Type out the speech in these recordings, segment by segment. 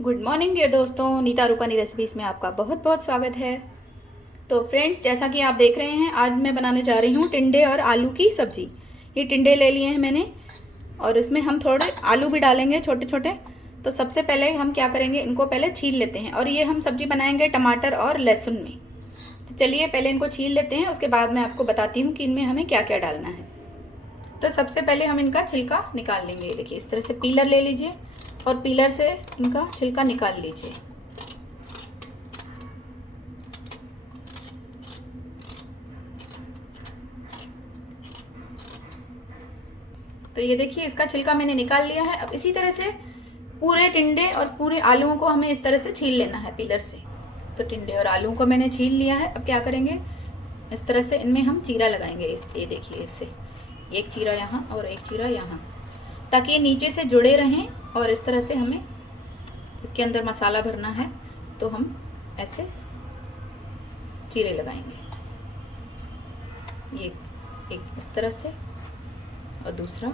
Good morning dear दोस्तों, Nita Rupani recipes में आपका बहुत बहुत स्वागत है। तो फ्रेंड्स, जैसा कि आप देख रहे हैं, आज मैं बनाने जा रही हूँ टिंडे और आलू की सब्ज़ी। ये टिंडे ले लिए हैं मैंने और इसमें हम थोड़े आलू भी डालेंगे छोटे छोटे। तो सबसे पहले हम क्या करेंगे, इनको पहले छील लेते हैं और ये हम सब्ज़ी बनाएंगे टमाटर और लहसुन में। तो चलिए पहले इनको छील लेते हैं, उसके बाद मैं आपको बताती हूँ कि इनमें हमें क्या क्या डालना है। तो सबसे पहले हम इनका छिलका निकाल लेंगे। देखिए इस तरह से पीलर ले लीजिए और पीलर से इनका छिलका निकाल लीजिए। तो ये देखिए इसका छिलका मैंने निकाल लिया है। अब इसी तरह से पूरे टिंडे और पूरे आलूओं को हमें इस तरह से छील लेना है पीलर से। तो टिंडे और आलूओं को मैंने छील लिया है। अब क्या करेंगे, इस तरह से इनमें हम चीरा लगाएंगे। ये देखिए इससे एक चीरा यहाँ और एक चीरा यहाँ, ताकि ये नीचे से जुड़े रहें। और इस तरह से हमें इसके अंदर मसाला भरना है, तो हम ऐसे चीरे लगाएंगे। ये एक इस तरह से और दूसरा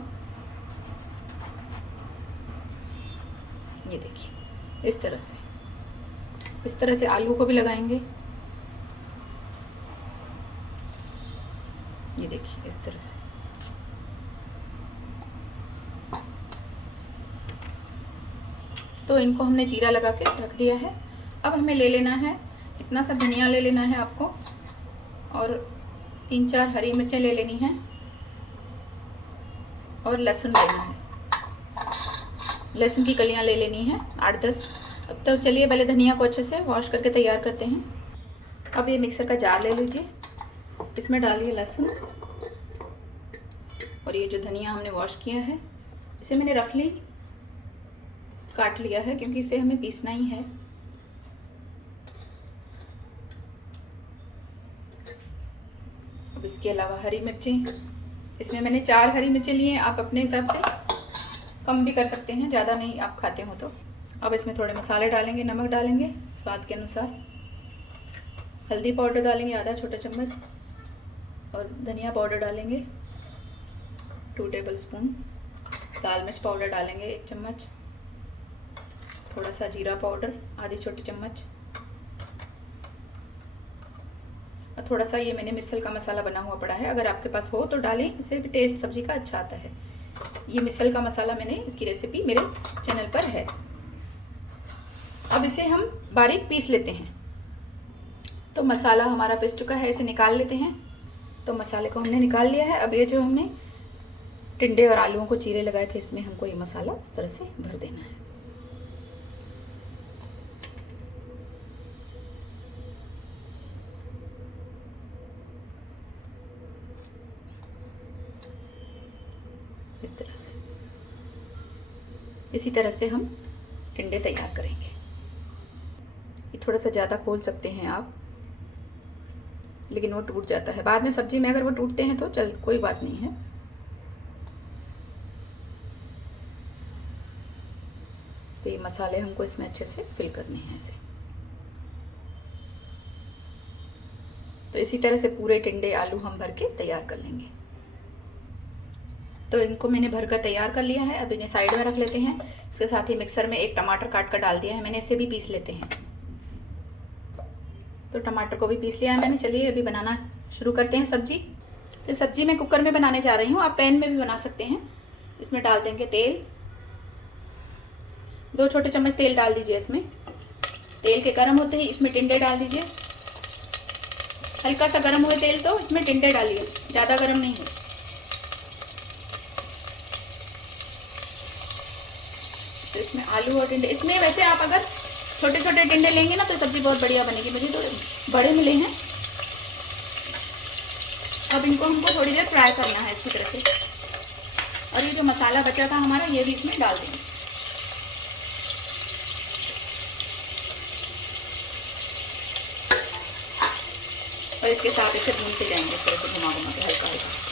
ये देखिए इस तरह से आलू को भी लगाएंगे। ये देखिए इस तरह से। तो इनको हमने जीरा लगा के रख दिया है। अब हमें ले लेना है, इतना सा धनिया ले लेना है आपको, और 3-4 हरी मिर्चें ले लेनी है और लहसुन लेना है। लहसुन की कलियां ले लेनी है 8-10। अब तो चलिए पहले धनिया को अच्छे से वॉश करके तैयार करते हैं। अब ये मिक्सर का जार ले लीजिए, इसमें डालिए लहसुन और ये जो धनिया हमने वॉश किया है इसे मैंने रफली काट लिया है, क्योंकि इसे हमें पीसना ही है। अब इसके अलावा हरी मिर्चें, इसमें मैंने 4 हरी मिर्चें लिए हैं। आप अपने हिसाब से कम भी कर सकते हैं, ज़्यादा नहीं आप खाते हो तो। अब इसमें थोड़े मसाले डालेंगे, नमक डालेंगे स्वाद के अनुसार, हल्दी पाउडर डालेंगे आधा छोटा चम्मच, और धनिया पाउडर डालेंगे 2 टेबल स्पून, लाल मिर्च पाउडर डालेंगे 1 चम्मच, थोड़ा सा जीरा पाउडर आधी छोटी चम्मच, और थोड़ा सा ये मैंने मिसल का मसाला बना हुआ पड़ा है, अगर आपके पास हो तो डालें, इससे भी टेस्ट सब्जी का अच्छा आता है। ये मिसल का मसाला मैंने, इसकी रेसिपी मेरे चैनल पर है। अब इसे हम बारीक पीस लेते हैं। तो मसाला हमारा पिस चुका है, इसे निकाल लेते हैं। तो मसाले को हमने निकाल लिया है। अब ये जो हमने टिंडे और आलूओं को चीरे लगाए थे, इसमें हमको ये मसाला इस तरह से भर देना है। इस तरह से, इसी तरह से हम टिंडे तैयार करेंगे। ये थोड़ा सा ज़्यादा खोल सकते हैं आप, लेकिन वो टूट जाता है बाद में सब्जी में। अगर वो टूटते हैं तो चल कोई बात नहीं है। तो ये मसाले हमको इसमें अच्छे से फिल करने हैं ऐसे। तो इसी तरह से पूरे टिंडे आलू हम भर के तैयार कर लेंगे। तो इनको मैंने भर कर तैयार कर लिया है। अब इन्हें साइड में रख लेते हैं। इसके साथ ही मिक्सर में एक टमाटर काट कर डाल दिया है मैंने, इसे भी पीस लेते हैं। तो टमाटर को भी पीस लिया है मैंने। चलिए अभी बनाना शुरू करते हैं सब्जी। तो सब्जी मैं कुकर में बनाने जा रही हूँ, आप पैन में भी बना सकते हैं। इसमें डाल देंगे तेल, 2 छोटे चम्मच तेल डाल दीजिए इसमें। तेल के गर्म होते ही इसमें टिंडे डाल दीजिए। हल्का सा गर्म हुए तेल तो इसमें टिंडे डालिए, ज़्यादा गर्म नहीं है। तो इसमें आलू और टिंडे, इसमें वैसे आप अगर छोटे छोटे टिंडे लेंगे ना तो सब्ज़ी बहुत बढ़िया बनेगी। मुझे तो बड़े मिले हैं। अब इनको हमको थोड़ी देर फ्राई करना है अच्छी तरह से। और ये जो मसाला बचा था हमारा, ये भी इसमें डाल देंगे। और इसके साथ इसे भूनते जाएंगे इस तरह से, घुमा घुमा के हल्का हल्का।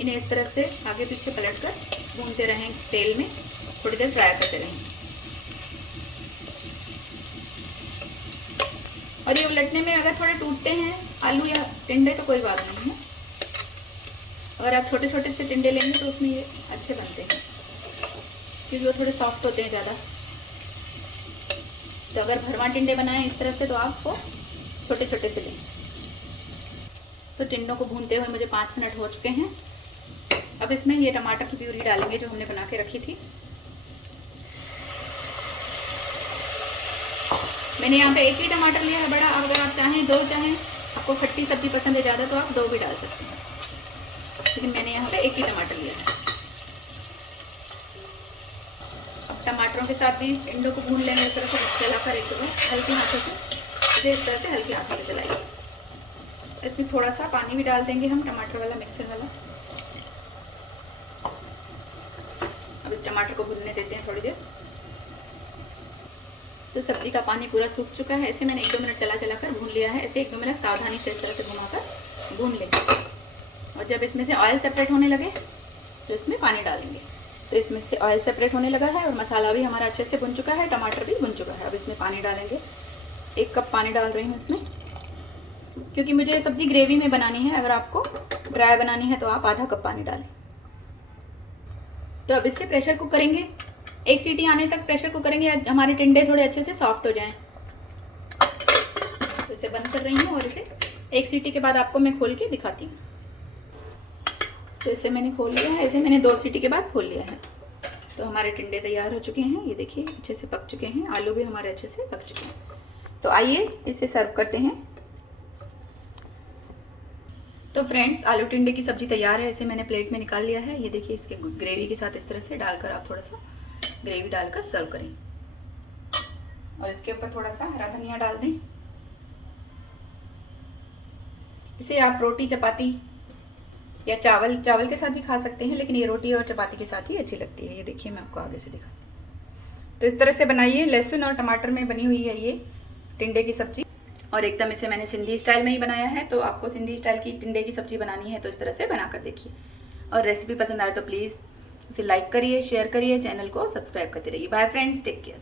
इन्हें इस तरह से आगे पीछे पलट कर भूनते रहें तेल में, थोड़ी देर फ्राई करते रहें। और ये उलटने में अगर थोड़े टूटते हैं आलू या टिंडे तो कोई बात नहीं है। अगर आप छोटे छोटे से टिंडे लेंगे तो उसमें ये अच्छे बनते हैं, क्योंकि वो थोड़े सॉफ्ट होते हैं ज़्यादा। तो अगर भरवा टिंडे बनाएं इस तरह से तो आपको छोटे छोटे से लें। तो टिंडों को भूनते हुए मुझे 5 मिनट हो चुके हैं। अब इसमें ये टमाटर की प्यूरी डालेंगे जो हमने बना के रखी थी। मैंने यहाँ पे एक ही टमाटर लिया है बड़ा। अगर आप चाहें 2 चाहें, आपको खट्टी सब्जी पसंद है ज़्यादा तो आप 2 भी डाल सकते हैं, लेकिन मैंने यहाँ पे एक ही टमाटर लिया है। अब टमाटरों के साथ भी टिंडों को भून लेंगे इस तरह से चलाकर, एक दो हल्की हाथों से, इस तरह से हल्की हाथों से चलाइए। इसमें थोड़ा सा पानी भी डाल देंगे हम, टमाटर वाला, मिक्सर वाला। अब इस टमाटर को भूनने देते हैं थोड़ी देर। तो सब्जी का पानी पूरा सूख चुका है। ऐसे मैंने 1-2 मिनट चला कर भून लिया है। ऐसे 1-2 मिनट सावधानी से इस तरह से घुमाकर भून लेंगे। और जब इसमें से ऑयल सेपरेट होने लगे तो इसमें पानी डालेंगे। तो इसमें से ऑयल सेपरेट होने लगा है और मसाला भी हमारा अच्छे से भुन चुका है, टमाटर भी भुन चुका है। अब इसमें पानी डालेंगे। 1 कप पानी डाल रही हूँ इसमें, क्योंकि मुझे सब्जी ग्रेवी में बनानी है। अगर आपको ड्राई बनानी है तो आप आधा कप पानी डालें। तो अब इसे प्रेशर कुक करेंगे। 1 सीटी आने तक प्रेशर कुक करेंगे, हमारे टिंडे थोड़े अच्छे से सॉफ्ट हो जाएं। तो इसे बंद कर रही हूँ और इसे 1 सीटी के बाद आपको मैं खोल के दिखाती हूँ। तो इसे मैंने खोल लिया है। इसे मैंने 2 सीटी के बाद खोल लिया है। तो हमारे टिंडे तैयार हो चुके हैं। ये देखिए अच्छे से पक चुके हैं। आलू भी हमारे अच्छे से पक चुके हैं। तो आइए इसे सर्व करते हैं। तो फ्रेंड्स, आलू टिंडे की सब्जी तैयार है। इसे मैंने प्लेट में निकाल लिया है। ये देखिए, इसके ग्रेवी के साथ इस तरह से डालकर आप थोड़ा सा ग्रेवी डालकर सर्व करें। और इसके ऊपर थोड़ा सा हरा धनिया डाल दें। इसे आप रोटी, चपाती या चावल के साथ भी खा सकते हैं, लेकिन ये रोटी और चपाती के साथ ही अच्छी लगती है। ये देखिए, मैं आपको आगे से दिखाती हूँ। तो इस तरह से बनाइए। लहसुन और टमाटर में बनी हुई है ये टिंडे की सब्जी। और एकदम इसे मैंने सिंधी स्टाइल में ही बनाया है। तो आपको सिंधी स्टाइल की टिंडे की सब्जी बनानी है तो इस तरह से बनाकर देखिए। और रेसिपी पसंद आए तो प्लीज़ उसे लाइक करिए, शेयर करिए, चैनल को सब्सक्राइब करते रहिए। Bye friends, take care.